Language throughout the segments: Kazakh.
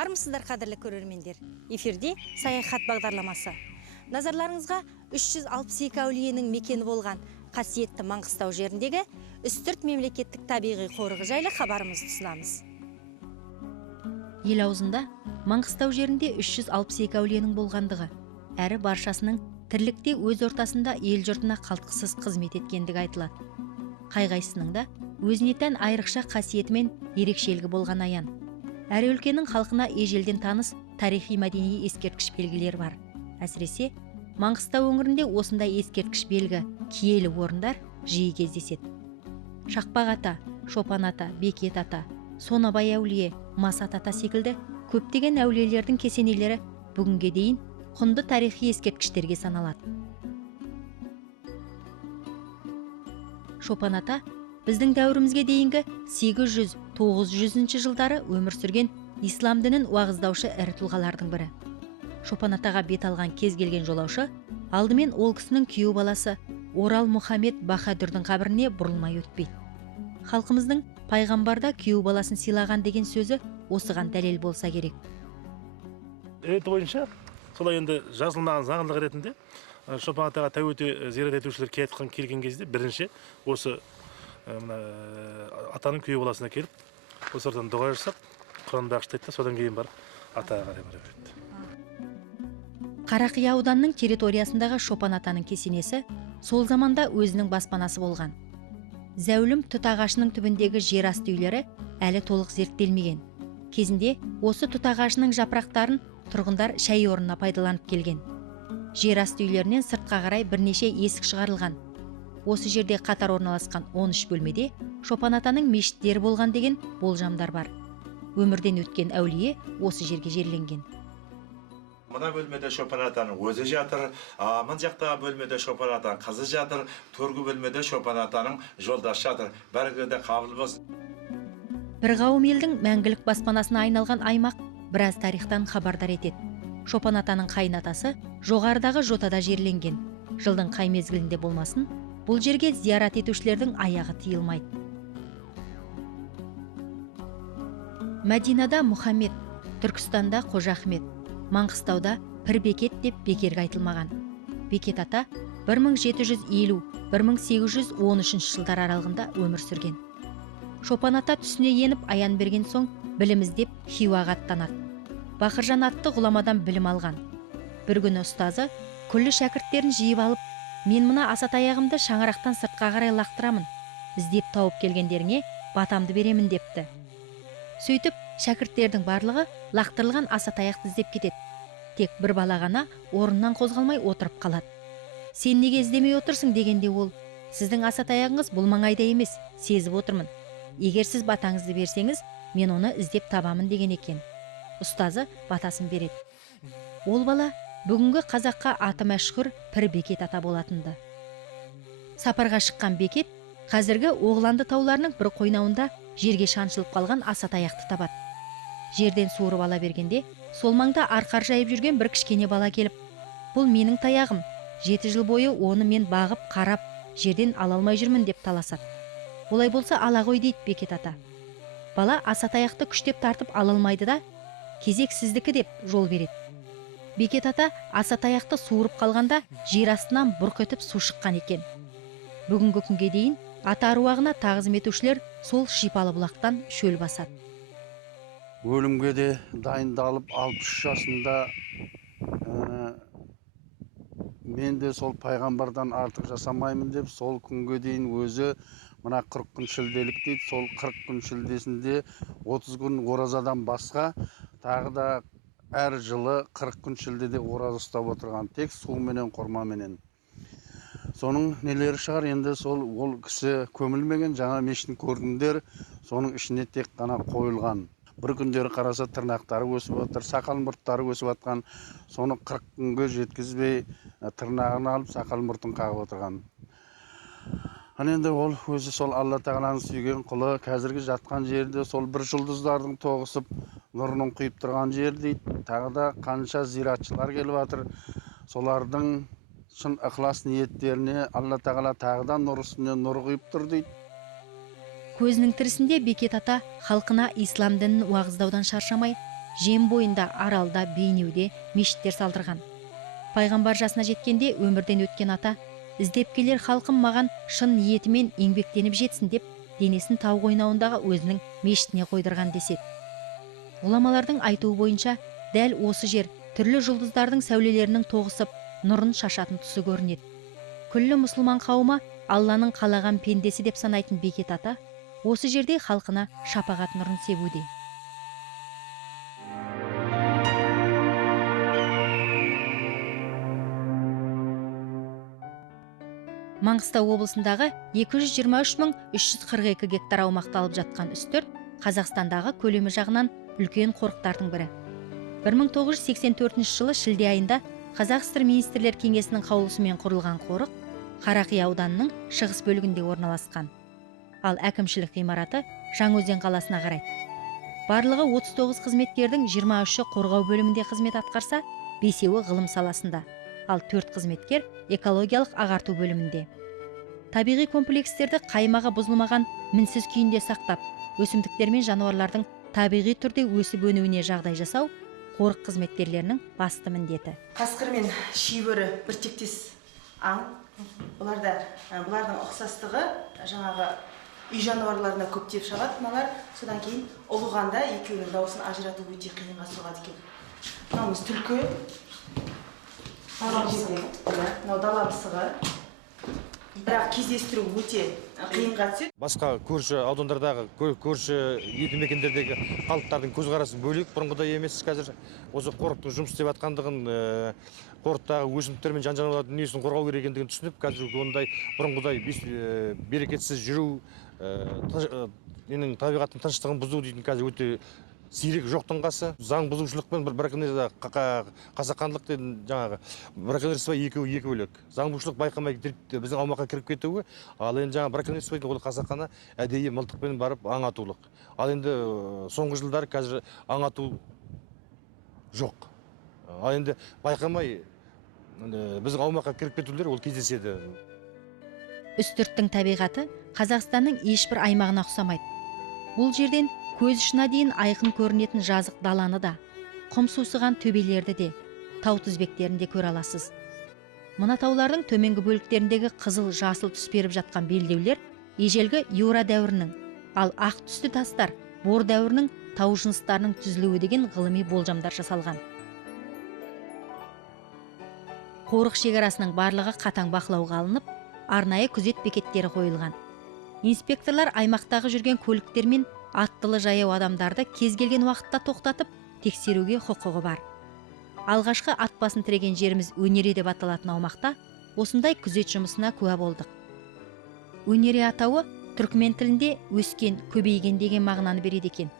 Армысыздар қадірлі көрермендер. Эфирде саяхат бағдарламасы. Назарларыңызға 362 әулиенің мекені болған қасиетті Маңғыстау жеріндегі үстірт мемлекеттік табиғи қорығы жайлы хабарымызды ұсынамыз. Ел аузында Маңғыстау жерінде 362 әулиенің болғандығы, әрі баршасының тірлікте өз ортасында ел жұртына қалтқысыз қызмет еткендігі айтылады. Қай-қайсының да өзіне тән айрықша қасиеті мен ерекшелігі болған аян. Әр өлкенің халқына ежелден таныс тарихи-мәдени ескерткіш белгілер бар. Әсіресе Маңғыстау өңірінде осындай ескерткіш белгі, киелі орындар жиі кездеседі. Шақпақ ата, Шопан ата, Бекет ата, Сонабай әулие, Масат ата секілді көптеген әулиелердің кесенелері бүгінге дейін құнды тарихи ескерткіштерге саналады. Шопан ата біздің дәуірімізге дейінгі 800-900 жылдары өмір сүрген ислам дінін уағыздаушы ірі тұлғалардың бірі. Шопан атаға бет алған кез келген жолаушы алдымен ол кісінің күйеу баласы Орал Мұхаммед Баһадүрдің қабіріне бұрылмай өтпейді. Халқымыздың пайғамбарда күйеу баласын сыйлаған деген сөзі осыған дәлел болса керек. Реті бойынша солай енді жазылмаған заңдылық ретінде Шопан атаға тәуекел зиярат етушілер келген кезде бірінші осы атаның күйеу баласына келіп, осы ортадан дұға жасап, Құран бағыштайды, содан кейін барып атаға қарай бара береді. Қарақия ауданының территориясындағы Шопан атаның кесенесі сол заманда өзінің баспанасы болған. Зәулім тұт ағашының түбіндегі жер асты үйлері әлі толық зерттелмеген. Кезінде осы тұт ағашының жапырақтарын тұрғындар шай орнына пайдаланып келген. Жер асты үйлерінен сыртқа қарай бірнеше есік шығарылған. Осы жерде қатар орналасқан 13 бөлмеде Шопан атаның мешіттері болған деген болжамдар бар. Өмірден өткен әулие осы жерге жерленген. Мына бөлмеде Шопан атаның өзі жатыр, мына жақта бөлмеде Шопан атаның қызы жатыр, төргі бөлмеде Шопан атаның жолдасы жатыр. Бәрі де қабыл болсын. Бір қауым елдің мәңгілік баспанасына айналған аймақ біраз тарихтан хабардар етеді. Шопан атаның қайынатасы жоғарыдағы жотада жерленген. Жылдың қай мезгілінде болмасын, бұл жерге зиярат етушілердің аяғы тиылмайды. Мәдинада Мұхаммед, Түркістанда Қожа Ахмет, Маңғыстауда Пір-Бекет деп бекерге айтылмаған. Бекет ата 1750-1813 жылдар аралығында өмір сүрген. Шопан ата түсіне еніп аян берген соң білім іздеп Хиуаға аттанады. Бақыржан атты ғұламадан білім алған. Бір күні ұстазы күллі шәкірттерін жиып алып, мен мына асатаяғымды шаңырақтан сыртқа қарай лақтырамын. Іздеп тауып келгендеріңе батамды беремін депті. Сөйтіп, шәкірттердің барлығы лақтырылған асатаяқты іздеп кетеді. Тек бір бала ғана орнынан қозғалмай отырып қалады. Сен неге іздемей отырсың дегенде ол, сіздің асатаяғыңыз бұл маңайда емес, сезіп отырмын. Егер сіз батаңызды берсеңіз, мен оны іздеп табамын деген екен. Ұстазы батасын береді. Ол бала бүгінгі қазаққа аты мәшһүр Пір-Бекет ата болатынды. Сапарға шыққан Бекет қазіргі Оғланды тауларының бір қойнауында жерге шаншылып қалған асатаяқты табады. Жерден суырып ала бергенде, сол маңда арқар жайып жүрген бір кішкене бала келіп, бұл менің таяғым, 7 жыл бойы оны мен бағып, қарап, жерден ала алмай жүрмін деп таласады. Олай болса ала ғой дейді Бекет ата. Бала асатаяқты күштеп тартып ала алмайды да, кезек сіздікі деп жол береді. Бекет ата асатаяқты суырып қалғанда жер астынан бұрқ етіп су шыққан екен. Бүгінгі күнге дейін ата аруағына тағзым етушілер сол шипалы бұлақтан шөл басады. Өлімге де дайындалып 63 жасында мен де сол пайғамбардан артық жасамаймын деп сол күнге дейін өзі мына 40 күн шілделік дейді. Сол 40 күн шілдесінде 30 күн оразадан басқа тағы да әр жылы 40 күн шілдеде ораза ұстап отырған, тек су менен құрма менен. Соның нелері шығар, енді ол кісі көмілмеген, жаңа мешіттің көрдіңдер, соның ішіне тек қана қойылған. Бір күндері қараса тырнақтары өсіп отыр, сақал мұрттары өсіп атқан, соны 40 күнге жеткізбей тырнағын алып сақал мұртын қағып отырған. Енді ол өзі сол Алла тағаланың сүйген құлы, қазіргі жатқан жерде сол бір жұлдыздардың тоғысып нұрының құйып тұрған жер дейді. Тағы да қанша зиратшылар келіп жатыр, солардың шын ықылас ниеттеріне Алла тағала тағы да нұр үстіне нұр құйып тұр дейді. Көзінің тірісінде Бекет ата халқына ислам дінін уағыздаудан шаршамай, жем бойында, аралда, бейнеуде мешіттер салдырған. Пайғамбар жасына жеткенде өмірден өткен ата, іздеп келер халқым маған шын ниетімен еңбектеніп жетсін деп, денесін тау қойнауындағы өзінің мешітіне қойдырған деседі. Ғұламалардың айтуы бойынша, дәл осы жер түрлі жұлдыздардың сәулелерінің тоғысып, нұрын шашатын тұсы көрінеді. Күллі мұсылман қауымы Алланың қалаған пендесі деп санайтын Бекет ата, осы жерде халқына шапағат нұрын себуде. Маңғыстау облысындағы 223.342 гектар аумақты алып жатқан үстірт Қазақстандағы көлемі жағынан үлкен қорықтардың бірі. 1984 жылы шілде айында Қазақ ССР министрлер кеңесінің қаулысымен құрылған қорық Қарақия ауданының шығыс бөлігінде орналасқан. Ал әкімшілік ғимараты Жаңаөзен қаласына қарайды. Барлығы 39 қызметкердің 23-і қорғау бөлімінде қызмет атқарса, 5-еуі ғылым саласында, ал 4 қызметкер экологиялық ағарту бөлімінде. Табиғи комплекстерді қаймағы бұзылмаған мінсіз күйінде сақтап, өсімдіктер мен жануарлардың табиғи түрде өсіп өнуіне жағдай жасау қорық қызметкерлерінің басты міндеті. Қасқыр мен шибөрі бір тектес аң. Бұлардың ұқсастығы жаңағы үй жануарларына көптеп шабады. Мыналар содан кейін ұлығанда екеуінің дауысын ажырату өте қиынға соғады екен. Мынауымыз түлкі, мынау дала мысығы. Бірақ кездестіру өте қиынға түседі. Басқа көрші аудандардағы, көрші елді мекендердегі халықтардың көзқарасы бөлек, бұрынғыдай емес. Қазір осы қорықтың жұмыс істеп жатқандығын, қорықтағы өсімдіктер мен жан-жануарлар дүниесін қорғау керек екендігін түсініп, қазір ондай бұрынғыдай берекетсіз жүру, табиғаттың тыныштығын бұзу дейтін қазір өте сирек жоқтың қасы. Заң бұзушылық пен қасақандылық деген жаңағы браконьерство екі бөлек. Заң бұзушылық байқамай біздің аумаққа кіріп кетуі, ал енді жаңағы браконьерство ол қасақана әдейі мылтықпен барып аң атулық. Ал енді соңғы жылдары қазір аң ату жоқ. Ал енді байқамай біздің аумаққа кіріп кетулер ол кездеседі. Үстірттің табиғаты Қазақстанның ешбір аймағына ұқсамайды. Бұл жерден көз ұшына дейін айқын көрінетін жазық даланы да, құм сусыған төбелерді де, тау тізбектерін де көре аласыз. Мына таулардың төменгі бөліктеріндегі қызыл жасыл түс беріп жатқан белдеулер ежелгі Юра дәуірінің, ал ақ түсті тастар Бор дәуірінің тау жыныстарының түзілуі деген ғылыми болжамдар жасалған. Қорық шекарасының барлығы қатаң бақылауға алынып, арнайы күзет бекеттері қойылған. Инспекторлар аймақтағы жүрген көліктер мен аттылы жаяу адамдарды кез келген уақытта тоқтатып, тексеруге құқығы бар. Алғашқы ат басын тіреген жеріміз Өнере деп аталатын аумақта осындай күзет жұмысына куә болдық. Өнере атауы түркмен тілінде өскен, көбейген деген мағынаны береді екен.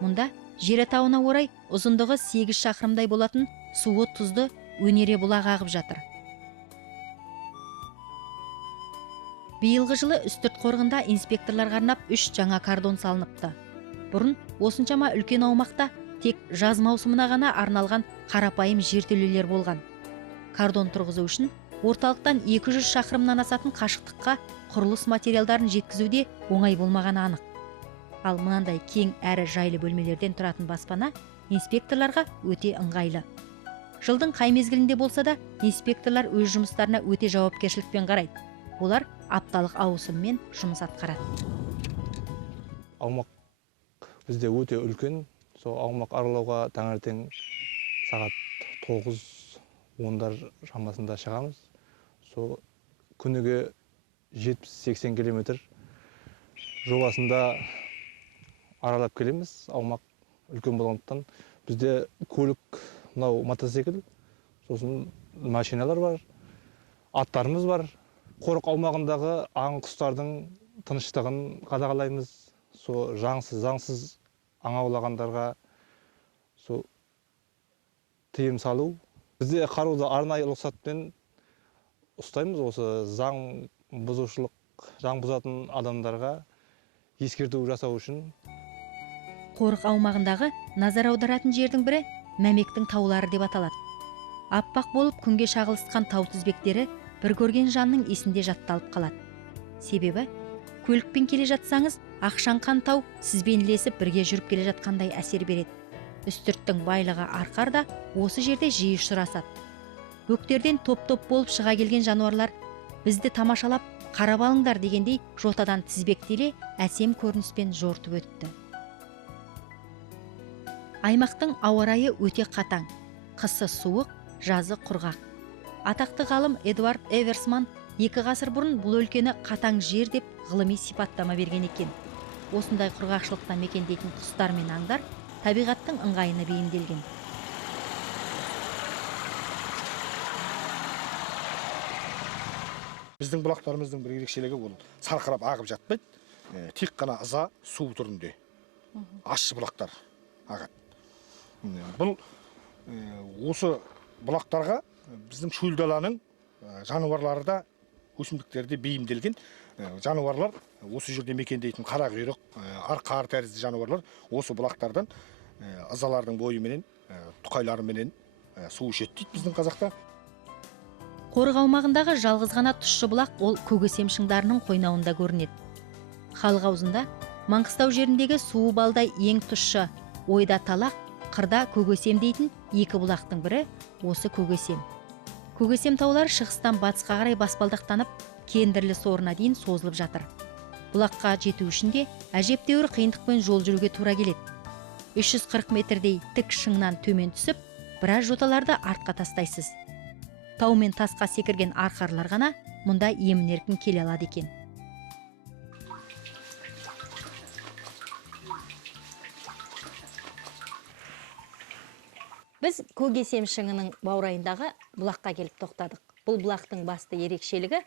Мұнда жер атауына орай ұзындығы 8 шақырымдай болатын суы тұзды Өнере бұлағы ағып жатыр. Биылғы жылы үстірт қорығында инспекторларға арнап 3 жаңа кордон салыныпты. Бұрын осыншама үлкен аумақта тек жаз маусымына ғана арналған қарапайым жертөлелер болған. Кордон тұрғызу үшін орталықтан 200 шақырымнан асатын қашықтыққа құрылыс материалдарын жеткізуде оңай болмағаны анық. Ал мынандай кең әрі жайлы бөлмелерден тұратын баспана инспекторларға өте ыңғайлы. Жылдың қай мезгілінде болса да инспекторлар өз жұмыстарына өте жауапкершілікпен қарайды. Олар апталық ауысыммен жұмыс атқарады. Аумақ бізде өте үлкен. Сол аумақ аралауға таңертең сағат 9-10 шамасында шығамыз. Сол күніге 70-80 километр жобасында аралап келеміз. Аумақ үлкен болғандықтан бізде көлік, мынау мотоцикл, сосын машиналар бар, аттарымыз бар. Қорық аумағындағы аң құстардың тыныштығын қадағалаймыз. Сол заңсыз аң аулағандарға сол тыйым салу. Бізде қаруды арнайы рұқсатпен ұстаймыз. Осы заң бұзатын адамдарға ескерту жасау үшін. Қорық аумағындағы назар аударатын жердің бірі Мәмектің таулары деп аталады. Аппақ болып күнге шағылысқан тау тізбектері бір көрген жанның есінде жатталып қалады. Себебі, көлікпен келе жатсаңыз, Ақшаңқан тау сізбен ілесіп бірге жүріп келе жатқандай әсер береді. Үстірттің байлығы арқар да осы жерде жиі ұшырасады. Бөктерден топ-топ болып шыға келген жануарлар бізді тамашалап қарап алыңдар дегендей жотадан тізбектеле әсем көрініспен жортып өтті. Аймақтың ауа райы өте қатаң. Қысы суық, жазы құрғақ. Атақты ғалым Эдуард Эверсман 2 ғасыр бұрын бұл өлкені қатаң жер деп ғылыми сипаттама берген екен. Осындай құрғақшылықта мекендейтін құстар мен аңдар табиғаттың ыңғайына бейімделген. Біздің бұлақтарымыздың бір ерекшелігі ол сарқырап ағып жатпайды. Тек қана ыза су түрінде. Ащы бұлақтар ағады. Бұл осы бұлақтарға біздің шөл даланың жануарлары да өсімдіктері де бейімделген. Жануарлар осы жерде мекендейтін қара құйрық, арқар тәрізді жануарлар осы бұлақтардан ызалардың бойыменен, тұқайларыменен су ішеді дейді біздің қазақта. Қорық аумағындағы жалғыз ғана тұщы бұлақ ол Көкөсем шыңдарының қойнауында көрінеді. Халық аузында Маңғыстау жеріндегі суы балдай ең тұщы, ойда Талақ, қырда Көкөсем дейтін 2 бұлақтың бірі осы Көкөсем. Көкөсем таулары шығыстан батысқа қарай баспалдақтанып, Кендірлі сорына дейін созылып жатыр. Бұлаққа жету үшін де әжептәуір қиындықпен жол жүруге тура келеді. 340 метрдей тік шыңнан төмен түсіп, біраз жоталарды артқа тастайсыз. Тау мен тасқа секірген арқарлар ғана мұнда емін-еркін келе алады екен. Біз Көкөсем шыңының баурайындағы бұлаққа келіп тоқтадық. Бұл бұлақтың басты ерекшелігі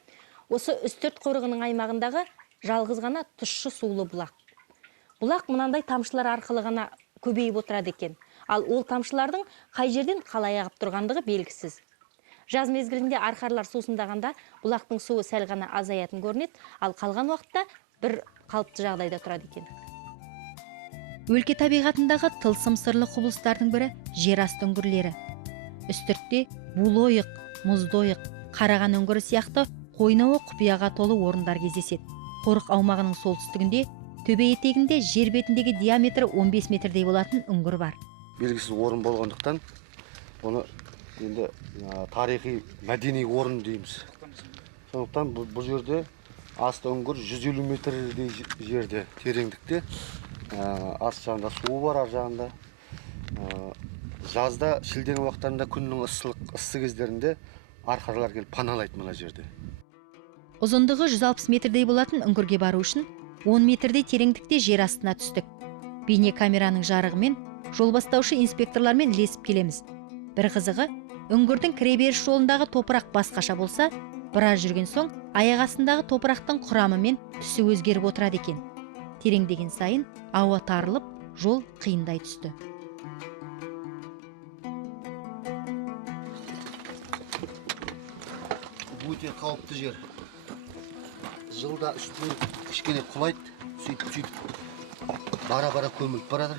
осы Үстірт қорығының аймағындағы жалғыз ғана тұщы сулы бұлақ. Бұлақ мынандай тамшылар арқылы ғана көбейіп отырады екен. Ал ол тамшылардың қай жерден қалай ағып тұрғандығы белгісіз. Жаз мезгілінде арқарлар сусындағанда бұлақтың суы сәл ғана азаятын көрінеді, ал қалған уақытта бір қалыпты жағдайда тұрады екен. Өлке табиғатындағы тылсым сырлы құбылыстардың бірі жер асты үңгірлері. Үстіртте Булойық, Мұздойық, Қараған үңгірі сияқты қойнауы құпияға толы орындар кездеседі. Қорық аумағының солтүстігінде төбе етегінде жер бетіндегі диаметрі 15 метрдей болатын үңгір бар. Белгісіз орын болғандықтан оны енді тарихи мәдени орын дейміз. Сондықтан бұл жерде асты үңгір 150 метрдей жерде тереңдікте. Аст жағында суы бар, ар жағында. Жазда шілденің уақыттарында күннің ыссы кездерінде арқарлар келіп паналайды мына жерде. Ұзындығы 160 метрдей болатын үңгірге бару үшін 10 метрдей тереңдікте жер астына түстік. Бейне камераның жарығымен жол бастаушы инспекторлармен ілесіп келеміз. Бір қызығы, үңгірдің кіреберіс жолындағы топырақ басқаша болса, біраз жүрген соң аяқ астындағы топырақтың құрамы мен түсі өзгеріп отырады екен. Тереңдеген сайын ауа тарылып, жол қиындай түсті. Өте қауіпті жер. Жылда үстінен кішкене құлайды, сөйтіп бара-бара көміліп барады.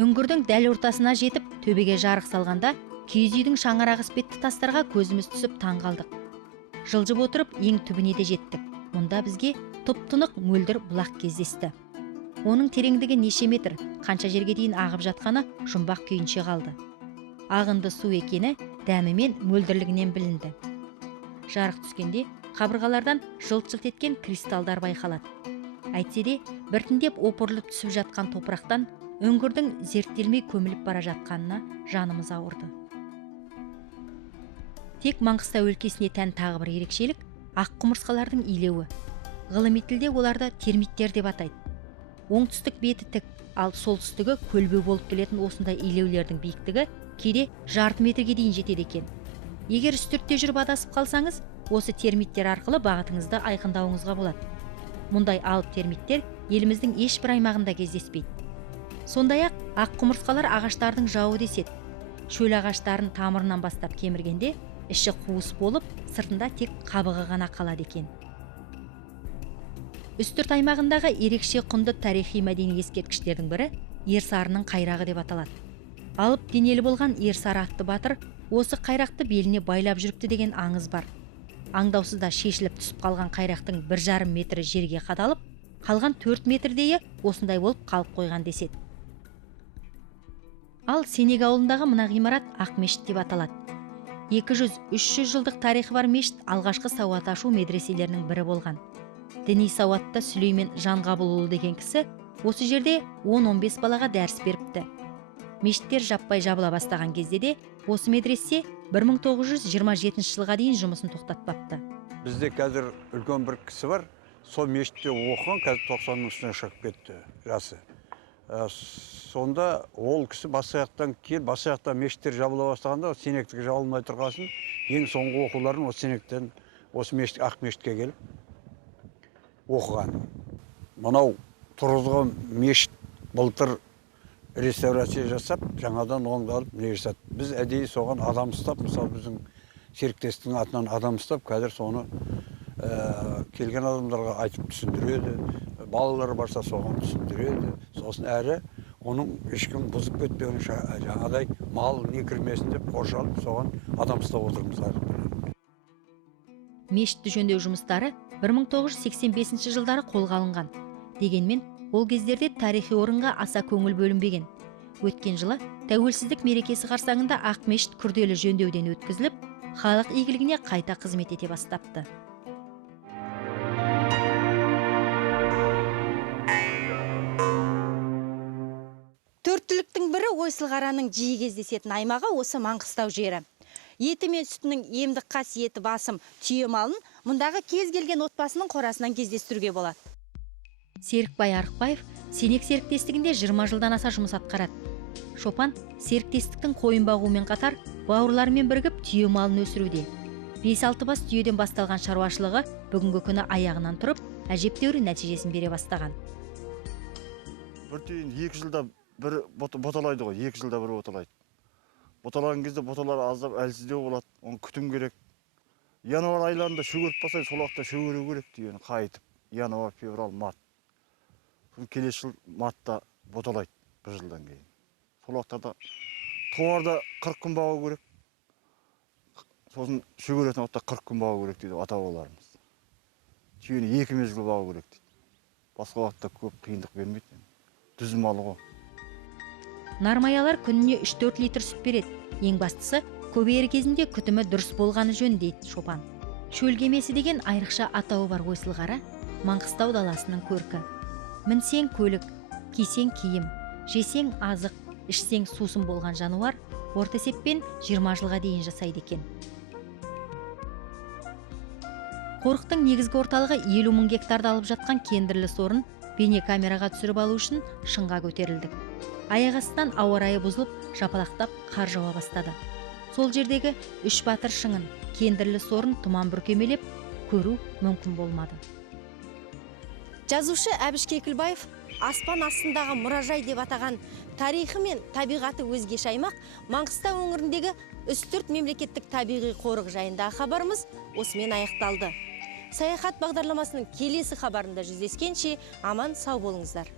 Үңгірдің дәл ортасына жетіп, төбеге жарық салғанда, киіз үйдің шаңырағы іспетті тастарға көзіміз түсіп таң қалдық. Жылжып отырып, ең түбіне де жеттік. Мұнда бізге тұп-тұнық мөлдір бұлақ кездесті. Оның тереңдігі неше метр, қанша жерге дейін ағып жатқаны жұмбақ күйінше қалды. Ағынды су екені дәмі мен мөлдірлігінен білінді. Жарық түскенде қабырғалардан жылт-жылт еткен кристалдар байқалады. Әйтсе де біртіндеп опырылып түсіп жатқан топырақтан үңгірдің зерттелмей көміліп бара жатқанына жанымыз ауырды. Тек Маңғыстау өлкесіне тән тағы бір ерекшелік ақ құмырсқалардың илеуі. Ғылыми тілде оларды термиттер деп атайды. Оңтүстік беті тік, ал солтүстігі көлбеу болып келетін осындай илеулердің биіктігі кейде жарты метрге дейін жетеді екен. Егер үстіртте жүріп адасып қалсаңыз, осы термиттер арқылы бағытыңызды айқындауыңызға болады. Мұндай алып термиттер еліміздің ешбір аймағында кездеспейді. Сондай-ақ ақ құмырсқалар ағаштардың жауы деседі. Шөл ағаштарын тамырынан бастап кеміргенде іші қуыс болып, сыртында тек қабығы ғана қалады екен. Үстірт аймағындағы ерекше құнды тарихи мәдени ескерткіштердің бірі Ерсарының қайрағы деп аталады. Алып денелі болған Ерсары атты батыр осы қайрақты беліне байлап жүріпті деген аңыз бар. Аңдаусызда шешіліп түсіп қалған қайрақтың 1,5 метрі жерге қадалып, қалған 4 метрдейі осындай болып қалып қойған деседі. Ал Сенег ауылындағы мына ғимарат Ақ мешіт деп аталады. 200-300 жылдық тарихы бар мешіт алғашқы сауат ашу медреселерінің бірі болған. Діни сауатта Сүлеймен Жанғабылұлы деген кісі осы жерде 10-15 балаға дәріс беріпті. Мешіттер жаппай жабыла бастаған кезде де осы медресе 1927 жылға дейін жұмысын тоқтатпапты. Бізде қазір үлкен бір кісі бар, сол мешітте оқыған, қазір 90-ның үстіне шығып кетті жасы. Сонда ол кісі Басаяқтан келіп, Басаяқтан мешіттер жабыла бастағанда, Сенектігі жабылмай тұрғасын, ең соңғы оқуларын осы Сенектен, осы мешіт, Ақ мешітке келіп оқыған. Мынау тұрғызған мешіт былтыр реставрация жасап, жаңадан оңдалып не жасады. Біз әдейі соған адам ұстап, мысалы біздің серіктестің атынан адам ұстап, қазір соны келген адамдарға айтып түсіндіреді, балалары барса соған түсіндіреді. Сосын әрі оның ешкім бұзып кетпеуін, жаңадай мал не кірмесін деп қоршалып, соған адам ұстап отырмыз. Мешітті жөндеу жұмыстары 1985 жылдары қолға алынған. Дегенмен, ол кездерде тарихи орынға аса көңіл бөлінбеген. Өткен жылы тәуелсіздік мерекесі қарсаңында Ақ мешіт күрделі жөндеуден өткізіліп, халық игілігіне қайта қызмет ете бастапты. Төрттіліктің бірі Ойсылғараның жиі кездесетін аймағы осы Маңғыстау жері. Еті мен сүтінің емдік қасиеті басым түйе малын мұндағы кез келген отбасының қорасынан кездестіруге болады. Серікбай Арықбаев Сенек серіктестігінде 20 жылдан аса жұмыс атқарады. Шопан серіктестіктің қойын бағумен қатар бауырларымен бірігіп түйе малын өсіруде. 5-6 бас түйеден басталған шаруашылығы бүгінгі күні аяғынан тұрып, әжептәуір нәтижесін бере бастаған. Бір түйін 2 жылда бір боталайды ғой, 2 жылда бір боталайды. Боталаған кезде боталар аздап әлсіздеу болады, оны күтім керек. Январ айларында шөгеріп басай, сол уақытта шөгеру керек түйені қайтып. Январ, февраль, март. Келесі жыл мартта боталайды бір жылдан кейін. Сол уақытта туарда 40 күн бағу керек. Сосын шөгеретін уақытта 40 күн бағу керек дейді ата-бабаларымыз. Түйені 2 мезгіл бағу керек дейді. Басқа уақытта көп қиындық бермейді. Дүз малы ғой. Нармаялар күніне 3-4 литр сүт береді. Ең бастысы, көбейер кезінде күтімі дұрыс болғаны жөн дейді Шопан. Шөлгемесі деген айрықша атауы бар Ойсылғара Маңғыстау даласының көркі. Мінсең көлік, кисең киім, жесең азық, ішсең сусын болған жануар орта есеппен 20 жылға дейін жасайды екен. Қорықтың негізгі орталығы 50 000 гектарды алып жатқан кендірлі сорын бейне камераға түсіріп алу үшін шыңға көтерілдік. Аяқ астынан ауа райы бұзылып, жапалақтап қар жауа бастады. Сол жердегі 3 батыр шыңын, кендірлі сорын тұман бүркемелеп, көру мүмкін болмады. Жазушы Әбіш Кекілбаев аспан астындағы мұражай деп атаған тарихы мен табиғаты өзгеше аймақ Маңғыстау өңіріндегі үстірт мемлекеттік табиғи қорық жайындағы хабарымыз осымен аяқталды. Саяхат бағдарламасының келесі хабарында жүздескенше аман сау болыңыздар.